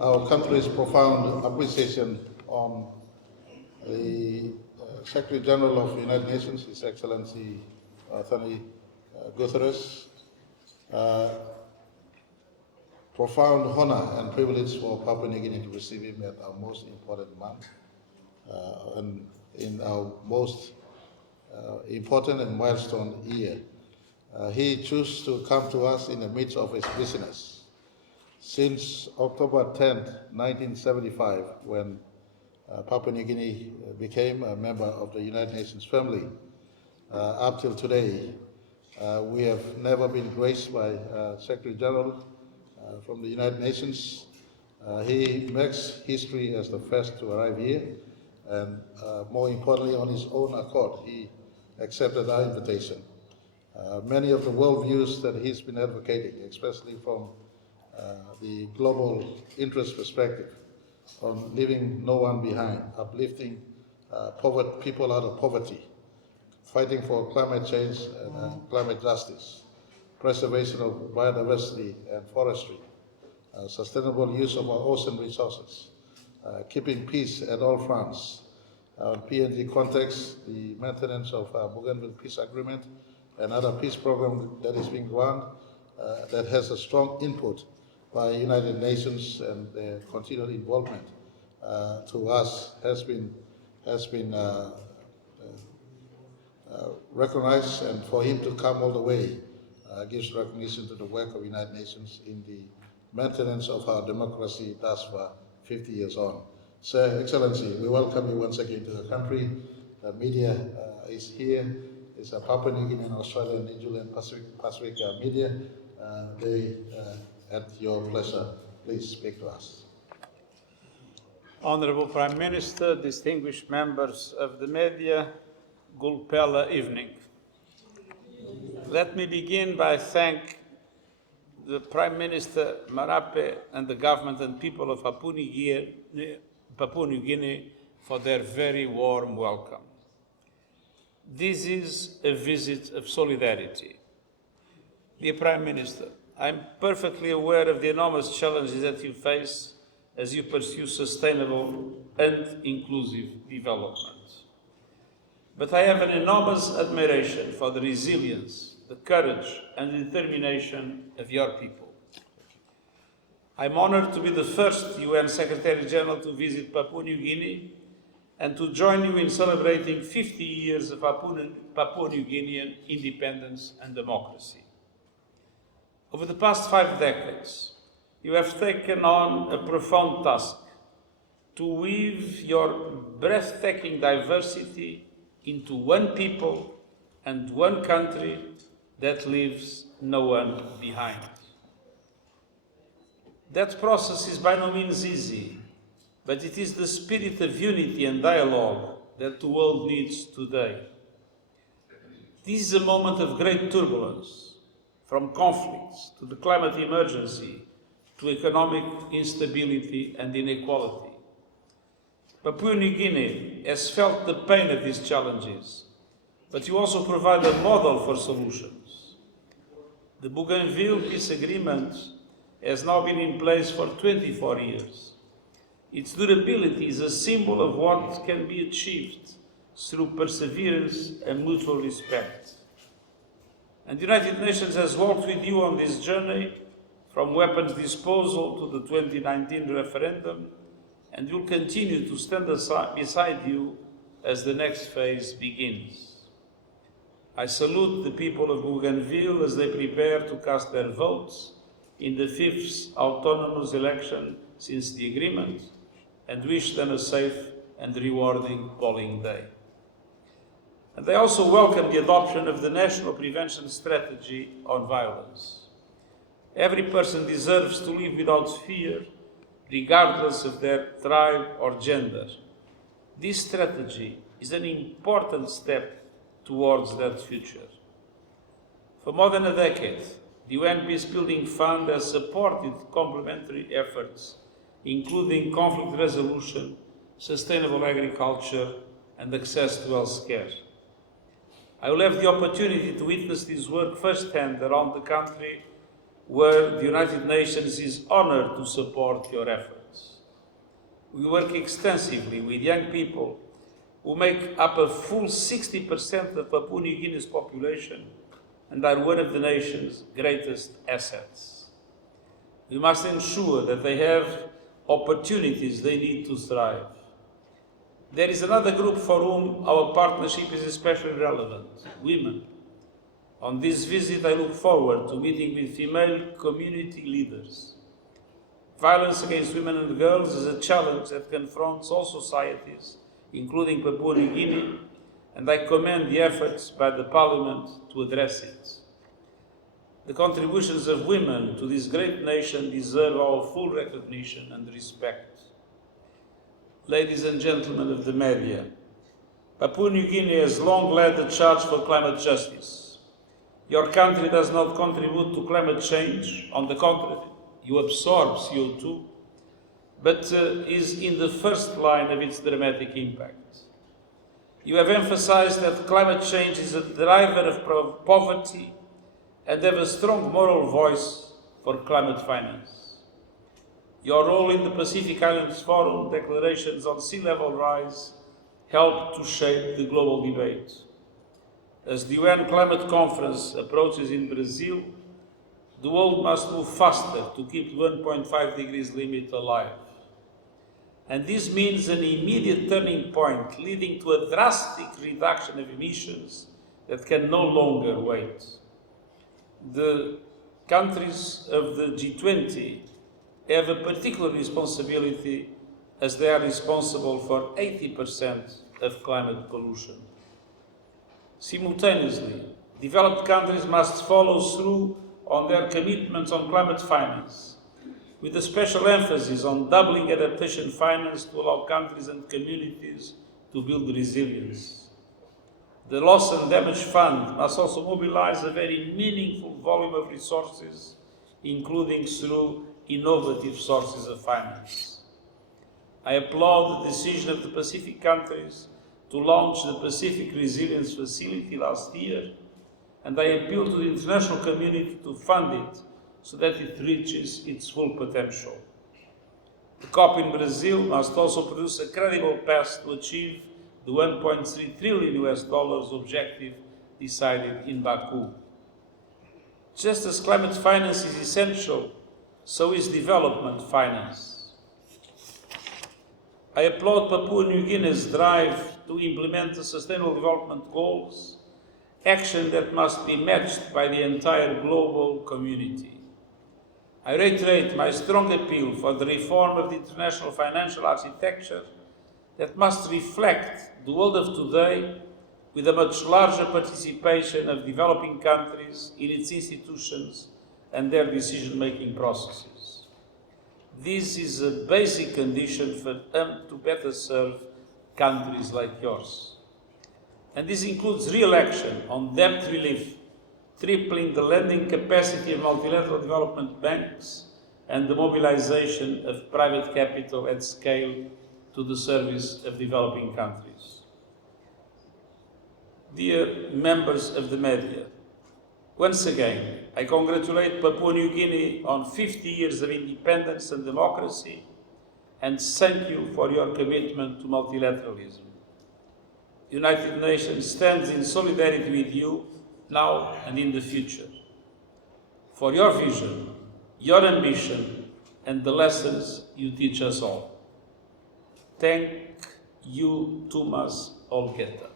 our country's profound appreciation on the Secretary-General of the United Nations, His Excellency António Guterres. Profound honor and privilege for Papua New Guinea to receive him at our most important month and in our most important and milestone year. He chose to come to us in the midst of his business. Since October 10, 1975, when Papua New Guinea became a member of the United Nations family, up till today, we have never been graced by Secretary General from the United Nations. He makes history as the first to arrive here, and more importantly, on his own accord, he accepted our invitation. Many of the worldviews that he's been advocating, especially from the global interest perspective, on leaving no one behind, uplifting people out of poverty, fighting for climate change and climate justice, preservation of biodiversity and forestry, sustainable use of our ocean resources, keeping peace at all fronts. PNG context, the maintenance of Bougainville Peace Agreement, and other peace program that is being run that has a strong input by United Nations, and their continued involvement to us has been recognized, and for him to come all the way gives recognition to the work of United Nations in the maintenance of our democracy thus far 50 years on. Sir, Excellency, we welcome you once again to the country. The media is here. It's a Papua New Guinea and Australia, New Zealand, Pacific media. They, at your pleasure, please speak to us. Honourable Prime Minister, distinguished members of the media, Gulpela evening. Let me begin by thanking the Prime Minister Marape and the government and people of Papua New Guinea for their very warm welcome. This is a visit of solidarity. Dear Prime Minister, I am perfectly aware of the enormous challenges that you face as you pursue sustainable and inclusive development. But I have an enormous admiration for the resilience, the courage and determination of your people. I am honoured to be the first UN Secretary-General to visit Papua New Guinea and to join you in celebrating 50 years of Papua New Guinean independence and democracy. Over the past 5 decades, you have taken on a profound task to weave your breathtaking diversity into one people and one country that leaves no one behind. That process is by no means easy, but it is the spirit of unity and dialogue that the world needs today. This is a moment of great turbulence, from conflicts to the climate emergency to economic instability and inequality. Papua New Guinea has felt the pain of these challenges, but you also provide a model for solutions. The Bougainville Peace Agreement has now been in place for 24 years. Its durability is a symbol of what can be achieved through perseverance and mutual respect. And the United Nations has walked with you on this journey, from weapons disposal to the 2019 referendum, and will continue to stand beside you as the next phase begins. I salute the people of Bougainville as they prepare to cast their votes in the 5th autonomous election since the agreement, and wish them a safe and rewarding polling day. And I also welcome the adoption of the National Prevention Strategy on Violence. Every person deserves to live without fear, regardless of their tribe or gender. This strategy is an important step towards that future. For more than a decade, the UN Peacebuilding Fund has supported complementary efforts, including conflict resolution, sustainable agriculture, and access to health care. I will have the opportunity to witness this work firsthand around the country where the United Nations is honored to support your efforts. We work extensively with young people who make up a full 60% of Papua New Guinea's population and are one of the nation's greatest assets. We must ensure that they have opportunities they need to thrive. There is another group for whom our partnership is especially relevant: women. On this visit, I look forward to meeting with female community leaders. Violence against women and girls is a challenge that confronts all societies, including Papua New Guinea, and I commend the efforts by the Parliament to address it. The contributions of women to this great nation deserve our full recognition and respect. Ladies and gentlemen of the media, Papua New Guinea has long led the charge for climate justice. Your country does not contribute to climate change. On the contrary, you absorb CO2, but is in the first line of its dramatic impact. You have emphasized that climate change is a driver of poverty and have a strong moral voice for climate finance. Your role in the Pacific Islands Forum declarations on sea level rise helped to shape the global debate. As the UN Climate Conference approaches in Brazil, the world must move faster to keep the 1.5 degrees limit alive. And this means an immediate turning point leading to a drastic reduction of emissions that can no longer wait. The countries of the G20 have a particular responsibility as they are responsible for 80% of climate pollution. Simultaneously, developed countries must follow through on their commitments on climate finance, with a special emphasis on doubling adaptation finance to allow countries and communities to build resilience. The Loss and Damage Fund must also mobilize a very meaningful volume of resources, including through innovative sources of finance. I applaud the decision of the Pacific countries to launch the Pacific Resilience Facility last year, and I appeal to the international community to fund it so that it reaches its full potential. The COP in Brazil must also produce a credible path to achieve the $1.3 trillion objective decided in Baku. Just as climate finance is essential, so is development finance. I applaud Papua New Guinea's drive to implement the Sustainable Development Goals, action that must be matched by the entire global community. I reiterate my strong appeal for the reform of the international financial architecture that must reflect the world of today with a much larger participation of developing countries in its institutions and their decision-making processes. This is a basic condition for them to better serve countries like yours. And this includes real action on debt relief, tripling the lending capacity of multilateral development banks, and the mobilization of private capital at scale to the service of developing countries. Dear members of the media, once again, I congratulate Papua New Guinea on 50 years of independence and democracy, and thank you for your commitment to multilateralism. The United Nations stands in solidarity with you now and in the future, for your vision, your ambition, and the lessons you teach us all. Thank you, Tumas Olgeta.